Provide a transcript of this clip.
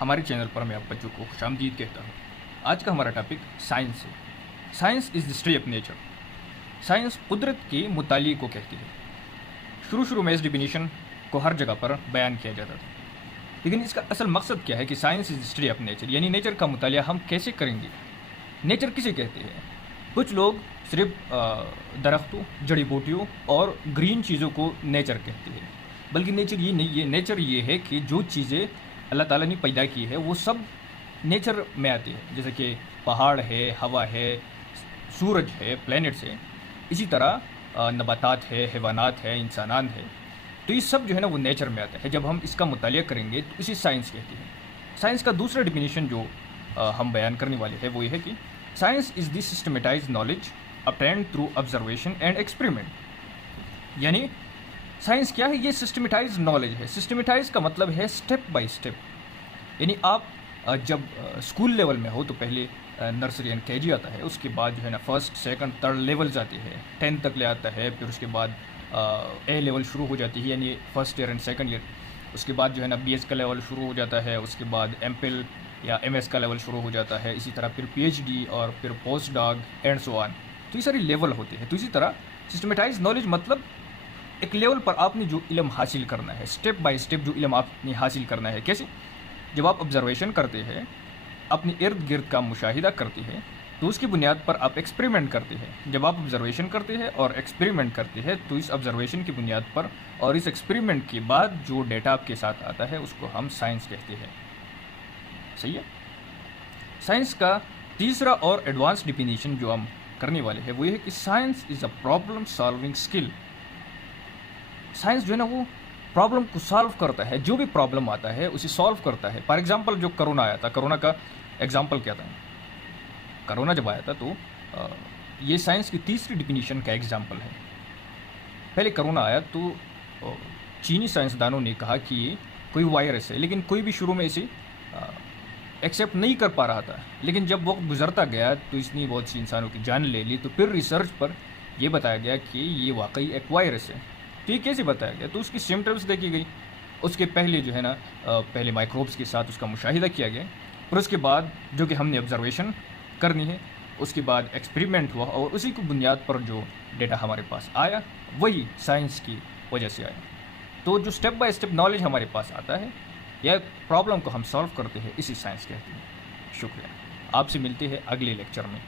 ہمارے چینل پر میں آپ بچوں کو خوش آمدید کہتا ہوں۔ آج کا ہمارا ٹاپک سائنس ہے۔ Science is the study of nature. Science قدرت کے مطالعے کو کہتی ہے۔ شروع میں اس ڈیفینیشن کو ہر جگہ پر بیان کیا جاتا تھا، لیکن اس کا اصل مقصد کیا ہے کہ science is the study of nature, یعنی نیچر کا مطالعہ ہم کیسے کریں گے۔ نیچر کسے کہتے ہیں؟ کچھ لوگ صرف درختوں، جڑی بوٹیوں اور گرین چیزوں کو نیچر کہتے ہیں، بلکہ نیچر یہ نہیں ہے۔ نیچر یہ ہے کہ جو چیزیں اللہ تعالیٰ نے پیدا کی ہے وہ سب نیچر میں آتی ہے، جیسے کہ پہاڑ ہے، ہوا ہے، سورج ہے، پلینٹس ہے، اسی طرح نباتات ہے، حیوانات ہے، انسانات ہے، تو یہ سب جو ہے نا وہ نیچر میں آتا ہے۔ جب ہم اس کا مطالعہ کریں گے تو اسے سائنس کہتے ہیں۔ سائنس کا دوسرا ڈیفینیشن جو ہم بیان کرنے والے ہیں وہ یہ ہے کہ science is the systematized knowledge obtained through observation and experiment۔ یعنی سائنس کیا ہے؟ یہ سسٹمیٹائز نالج ہے۔ سسٹمیٹائز کا مطلب ہے اسٹیپ بائی اسٹیپ، یعنی آپ جب اسکول لیول میں ہو تو پہلے نرسری اینڈ کے جی آتا ہے، اس کے بعد جو ہے نا فرسٹ سیکنڈ تھرڈ لیولز آتے ہیں، 10 تک لے آتا ہے، پھر اس کے بعد اے لیول شروع ہو جاتی ہے، یعنی first year and second year, اس کے بعد جو ہے نا بی ایس کا لیول شروع ہو جاتا ہے، اس کے بعد ایم پل یا ایم ایس کا لیول شروع ہو جاتا ہے، اسی طرح پھر پی ایچ ڈی اور پھر پوسٹ ڈاگ اینڈ سو آن، تو یہ ساری لیول ہوتے ہیں۔ تو اسی طرح سسٹمیٹائز نالج مطلب ایک لیول پر آپ نے جو علم حاصل کرنا ہے، اسٹیپ بائی اسٹیپ جو علم آپ نے حاصل کرنا ہے۔ کیسے؟ جب آپ آبزرویشن کرتے ہیں، اپنے ارد گرد کا مشاہدہ کرتے ہیں، تو اس کی بنیاد پر آپ ایکسپریمنٹ کرتے ہیں۔ جب آپ آبزرویشن کرتے ہیں اور ایکسپریمنٹ کرتے ہیں تو اس آبزرویشن کی بنیاد پر اور اس ایکسپریمنٹ کے بعد جو ڈیٹا آپ کے ساتھ آتا ہے اس کو ہم سائنس کہتے ہیں۔ صحیح ہے؟ سائنس کا تیسرا اور ایڈوانس ڈیفینیشن جو ہم کرنے والے ہیں وہ یہ ہے کہ science is a problem solving skill. Science جو ہے نا وہ پرابلم کو سالو کرتا ہے، جو بھی پرابلم آتا ہے اسے سالو کرتا ہے۔ فار ایگزامپل جو کرونا آیا تھا، کرونا کا ایگزامپل کیا تھا؟ کرونا جب آیا تھا تو یہ سائنس کی تیسری ڈیفینیشن کا ایگزامپل ہے۔ پہلے کرونا آیا تو چینی سائنسدانوں نے کہا کہ یہ کوئی وائرس ہے، لیکن کوئی بھی شروع میں اسے ایکسیپٹ نہیں کر پا رہا تھا، لیکن جب وقت گزرتا گیا تو اس نے بہت سی انسانوں کی جان لے لی، تو پھر ریسرچ پر یہ بتایا گیا کہ یہ واقعی ایک وائرس ہے۔ تو یہ کیسے بتایا گیا؟ تو اس کی سمپٹمس دیکھی گئی، اس کے پہلے جو ہے نا پہلے مائکروبس کے ساتھ اس کا مشاہدہ کیا گیا، پھر اس کے بعد جو کہ ہم نے آبزرویشن کرنی ہے، اس کے بعد ایکسپریمنٹ ہوا اور اسی کی بنیاد پر جو ڈیٹا ہمارے پاس آیا وہی سائنس کی وجہ سے آیا۔ تو جو اسٹیپ بائی اسٹیپ نالج ہمارے پاس آتا ہے یا پرابلم کو ہم سالو کرتے ہیں، اسی سائنس کہتے ہیں۔ شکریہ۔ آپ سے ملتے ہیں اگلے لیکچر میں۔